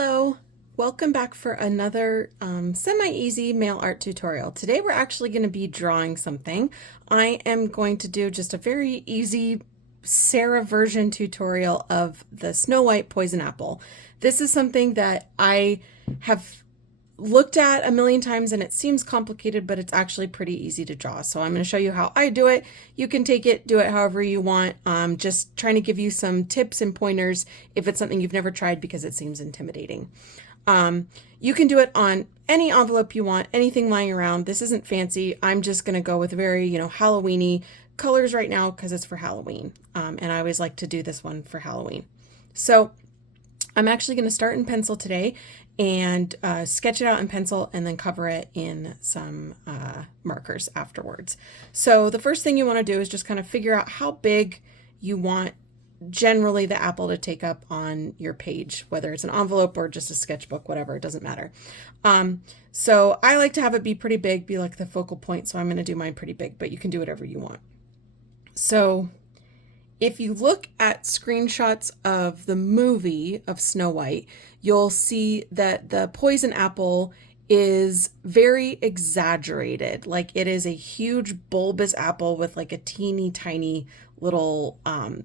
Hello, welcome back for another semi-easy mail art tutorial. Today we're actually going to be drawing something. I am going to do just a very easy Sarah version tutorial of the Snow White poison apple. This is something that I have looked at a million times and it seems complicated, but it's actually pretty easy to draw. So I'm going to show you how I do it. You can take it, do it however you want. Just trying to give you some tips and pointers if it's something you've never tried because it seems intimidating. You can do it on any envelope you want, anything lying around. This isn't fancy. I'm just going to go with very, Halloween-y colors right now because it's for Halloween. And I always like to do this one for Halloween. So I'm actually going to start in pencil today and sketch it out in pencil and then cover it in some markers afterwards. So the first thing you want to do is just kind of figure out how big you want generally the apple to take up on your page, whether it's an envelope or just a sketchbook, whatever, it doesn't matter. So I like to have it be pretty big, be like the focal point, so I'm going to do mine pretty big, but you can do whatever you want. So if you look at screenshots of the movie of Snow White, you'll see that the poison apple is very exaggerated. Like it is a huge bulbous apple with like a teeny tiny little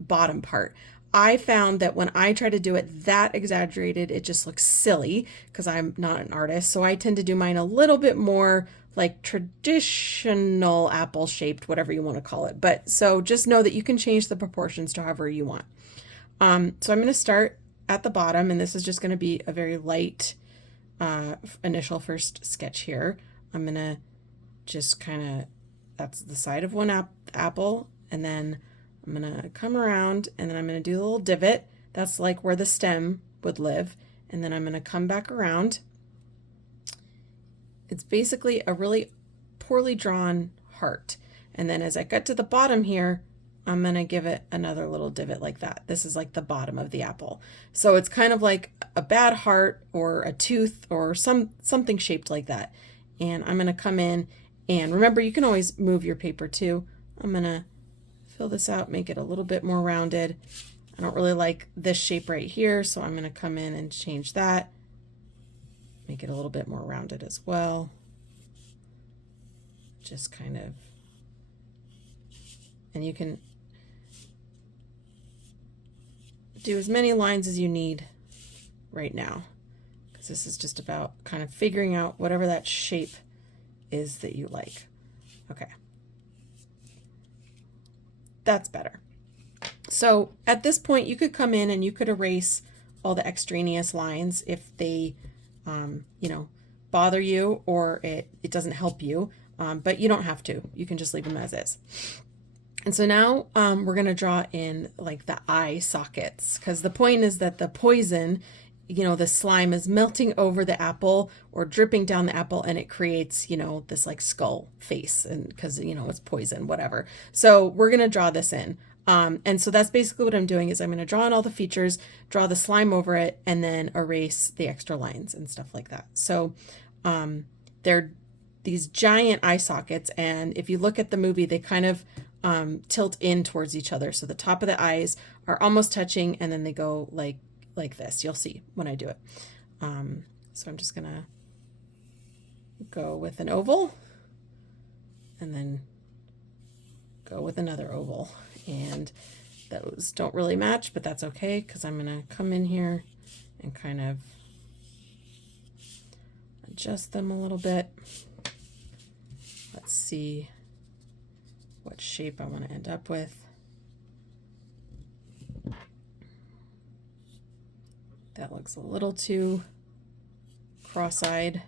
bottom part. I found that when I try to do it that exaggerated, it just looks silly because I'm not an artist. So I tend to do mine a little bit more like traditional apple shaped, whatever you want to call it. But so just know that you can change the proportions to however you want. So I'm going to start at the bottom, and this is just going to be a very light initial first sketch here. I'm going to just kind of, that's the side of one apple, and then I'm going to come around, and then I'm going to do a little divot. That's like where the stem would live. And then I'm going to come back around. It's basically a really poorly drawn heart. And then as I get to the bottom here, I'm going to give it another little divot like that. This is like the bottom of the apple. So it's kind of like a bad heart or a tooth or something shaped like that. And I'm going to come in, and remember, you can always move your paper too. I'm going to fill this out, make it a little bit more rounded. I don't really like this shape right here, so I'm going to come in and change that. Make it a little bit more rounded as well. Just kind of, and you can do as many lines as you need right now, because this is just about kind of figuring out whatever that shape is that you like. Okay. That's better. So at this point, you could come in and you could erase all the extraneous lines if they, bother you or it doesn't help you, but you don't have to. You can just leave them as is. And so now we're going to draw in like the eye sockets, because the point is that the poison, the slime is melting over the apple or dripping down the apple, and it creates, this like skull face, and because, it's poison, whatever. So we're going to draw this in. And so that's basically what I'm doing is I'm going to draw in all the features, draw the slime over it, and then erase the extra lines and stuff like that. So they're these giant eye sockets, and if you look at the movie, they kind of tilt in towards each other. So the top of the eyes are almost touching, and then they go like this. You'll see when I do it. So I'm just going to go with an oval and then go with another oval. And those don't really match, but that's okay because I'm going to come in here and kind of adjust them a little bit. Let's see what shape I want to end up with. That looks a little too cross-eyed.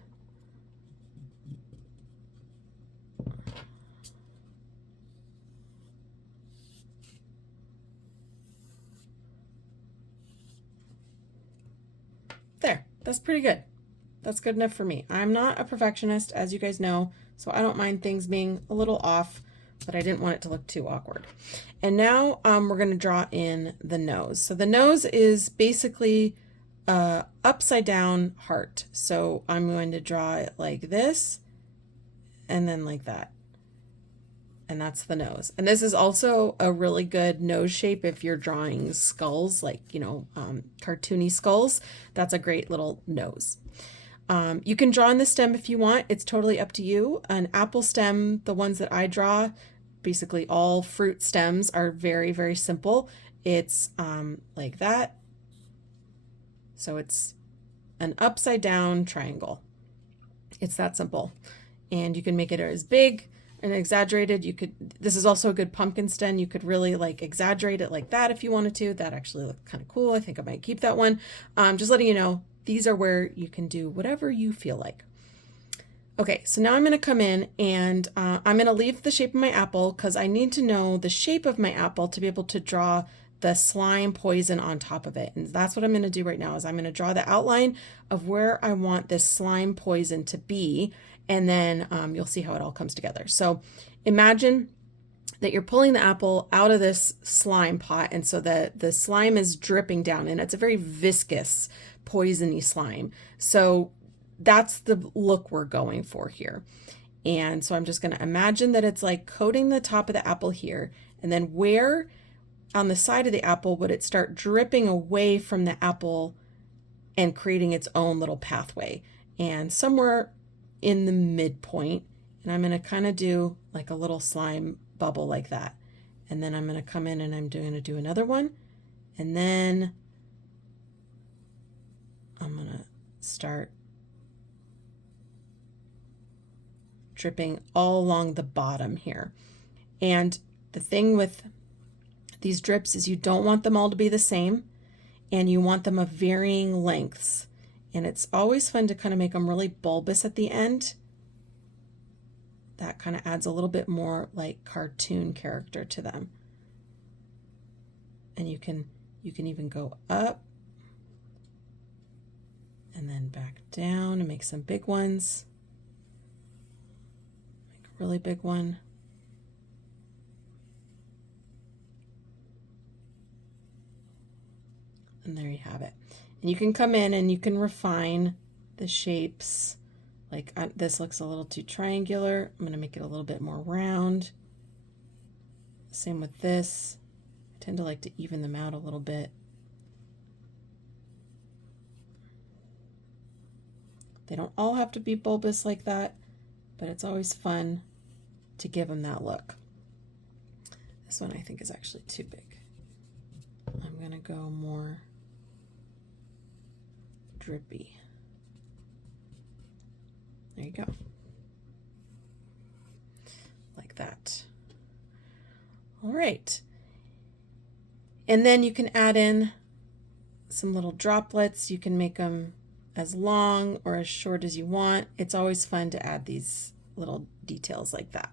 There, that's pretty good. That's good enough for me. I'm not a perfectionist, as you guys know, so I don't mind things being a little off, but I didn't want it to look too awkward. And now we're going to draw in the nose. So the nose is basically upside down heart. So I'm going to draw it like this and then like that. and that's the nose. And this is also a really good nose shape if you're drawing skulls, like, cartoony skulls. That's a great little nose. You can draw on the stem if you want. It's totally up to you. An apple stem, the ones that I draw, basically all fruit stems are very, very simple. It's like that. So it's an upside down triangle. It's that simple. And you can make it as big and exaggerated. This is also a good pumpkin stem. You could really like exaggerate it like that if you wanted to. That actually looked kind of cool. I think I might keep that one. Just letting you know, these are where you can do whatever you feel like. Okay, so now I'm going to come in and I'm going to leave the shape of my apple because I need to know the shape of my apple to be able to draw the slime poison on top of it. And that's what I'm going to do right now is I'm going to draw the outline of where I want this slime poison to be. And then you'll see how it all comes together. So imagine that you're pulling the apple out of this slime pot. And so the slime is dripping down and it's a very viscous, poisony slime. So that's the look we're going for here. And so I'm just going to imagine that it's like coating the top of the apple here. And then where on the side of the apple would it start dripping away from the apple and creating its own little pathway. And somewhere in the midpoint, and I'm going to kind of do like a little slime bubble like that. And then I'm going to come in and I'm going to do another one. And then I'm going to start dripping all along the bottom here. And the thing with these drips is you don't want them all to be the same, and you want them of varying lengths. And it's always fun to kind of make them really bulbous at the end. That kind of adds a little bit more like cartoon character to them. And you can even go up and then back down and make some big ones. Make a really big one. And there you have it. And you can come in and you can refine the shapes. Like this looks a little too triangular. I'm going to make it a little bit more round. Same with this. I tend to like to even them out a little bit. They don't all have to be bulbous like that, but it's always fun to give them that look. This one I think is actually too big. I'm going to go more drippy. There you go. Like that. All right. And then you can add in some little droplets. You can make them as long or as short as you want. It's always fun to add these little details like that.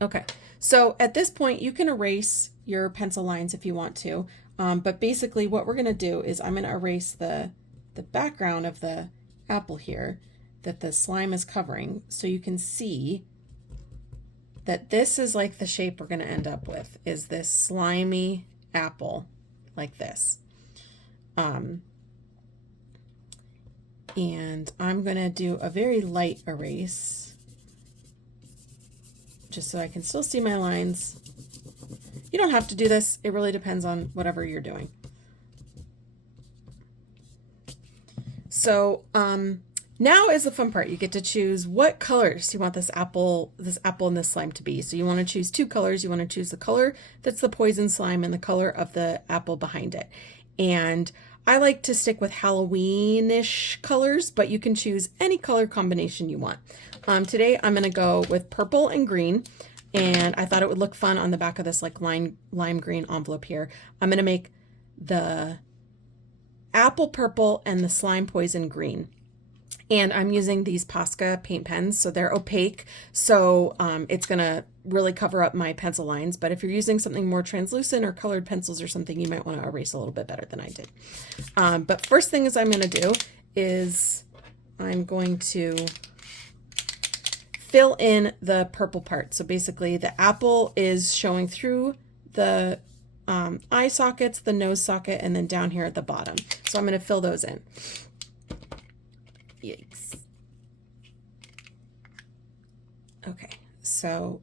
Okay, so at this point you can erase your pencil lines if you want to, but basically what we're going to do is I'm going to erase the background of the apple here that the slime is covering, so you can see that this is like the shape we're going to end up with, is this slimy apple like this. And I'm going to do a very light erase just so I can still see my lines. You don't have to do this. It really depends on whatever you're doing. So now is the fun part. You get to choose what colors you want this apple and this slime to be. So you want to choose two colors. You want to choose the color that's the poison slime and the color of the apple behind it. And I like to stick with Halloween-ish colors, but you can choose any color combination you want. Today I'm going to go with purple and green, and I thought it would look fun on the back of this like lime green envelope here. I'm going to make the apple purple and the slime poison green. And I'm using these Posca paint pens, so they're opaque, so it's going to really cover up my pencil lines. But if you're using something more translucent or colored pencils or something, you might want to erase a little bit better than I did. But first thing is I'm going to do is I'm going to fill in the purple part. So basically the apple is showing through the eye sockets, the nose socket, and then down here at the bottom. So I'm going to fill those in. Yikes. Okay, so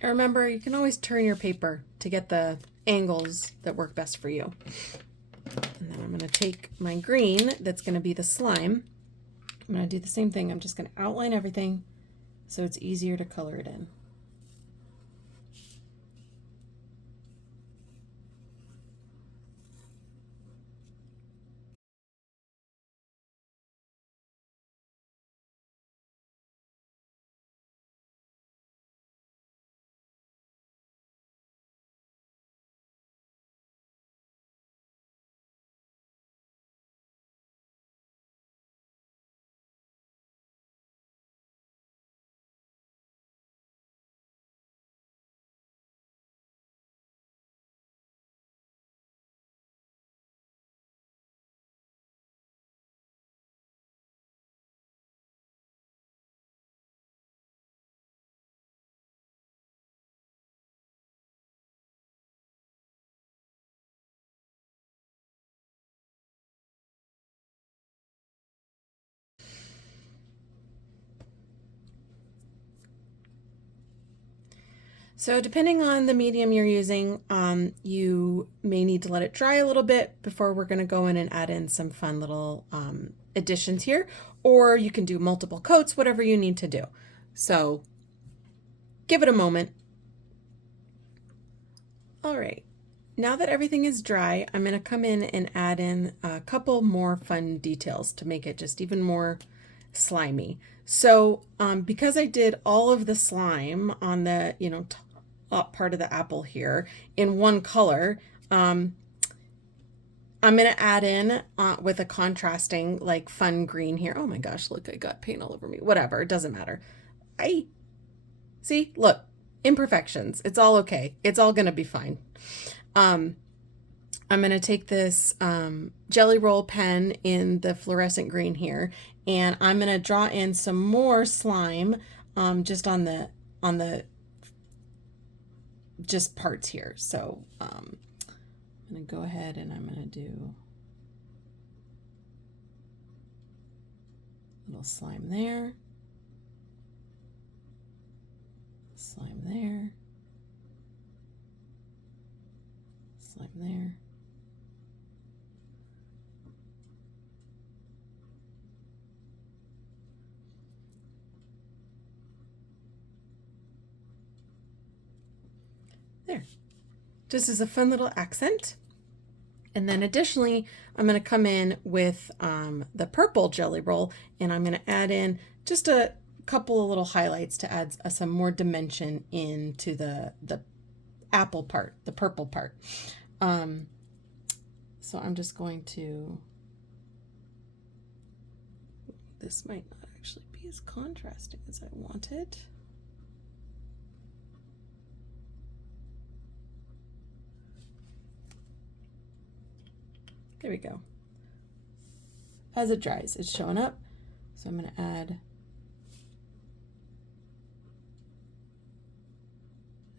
And remember, you can always turn your paper to get the angles that work best for you. And then I'm going to take my green that's going to be the slime. I'm going to do the same thing. I'm just going to outline everything so it's easier to color it in. So depending on the medium you're using, you may need to let it dry a little bit before we're going to go in and add in some fun little additions here, or you can do multiple coats, whatever you need to do. So give it a moment. All right, now that everything is dry, I'm going to come in and add in a couple more fun details to make it just even more slimy. So because I did all of the slime on the, top part of the apple here in one color, I'm going to add in with a contrasting like fun green here. Oh my gosh, look, I got paint all over me. Whatever, it doesn't matter. See, look, imperfections. It's all okay. It's all going to be fine. I'm going to take this Jelly Roll pen in the fluorescent green here, and I'm going to draw in some more slime just on the just parts here. So I'm going to go ahead and I'm going to do a little slime there, slime there, slime there. There, just as a fun little accent. And then additionally, I'm going to come in with the purple Jelly Roll, and I'm going to add in just a couple of little highlights to add some more dimension into the apple part, the purple part. So I'm just going to, this might not actually be as contrasting as I wanted. There we go. As it dries, it's showing up. So I'm going to add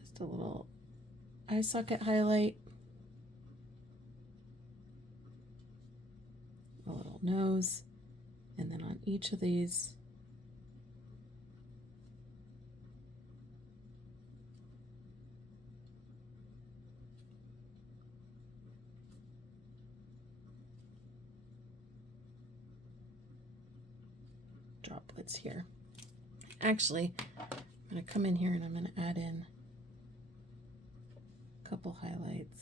just a little eye socket highlight, a little nose, and then on each of these, droplets here. Actually, I'm going to come in here and I'm going to add in a couple highlights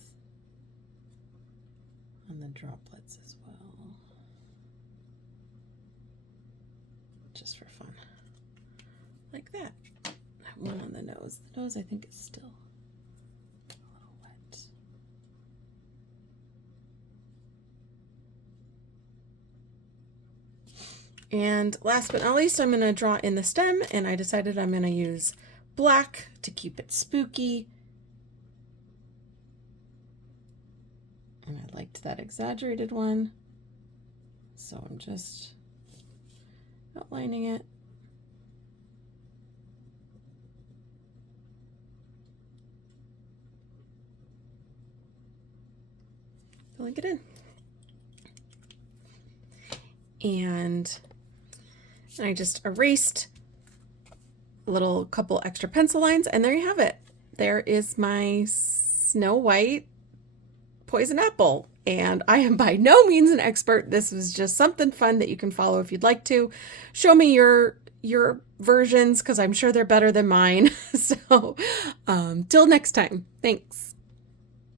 on the droplets as well, just for fun, like that. One on the nose. The nose, I think, is still a little wet. And last but not least, I'm going to draw in the stem, and I decided I'm going to use black to keep it spooky. And I liked that exaggerated one, so I'm just outlining it. Filling it in. And I just erased a little couple extra pencil lines, and there you have it. there is my Snow White poison apple. And I am by no means an expert. This is just something fun that you can follow if you'd like to. Show me your versions because I'm sure they're better than mine. So, till next time. Thanks.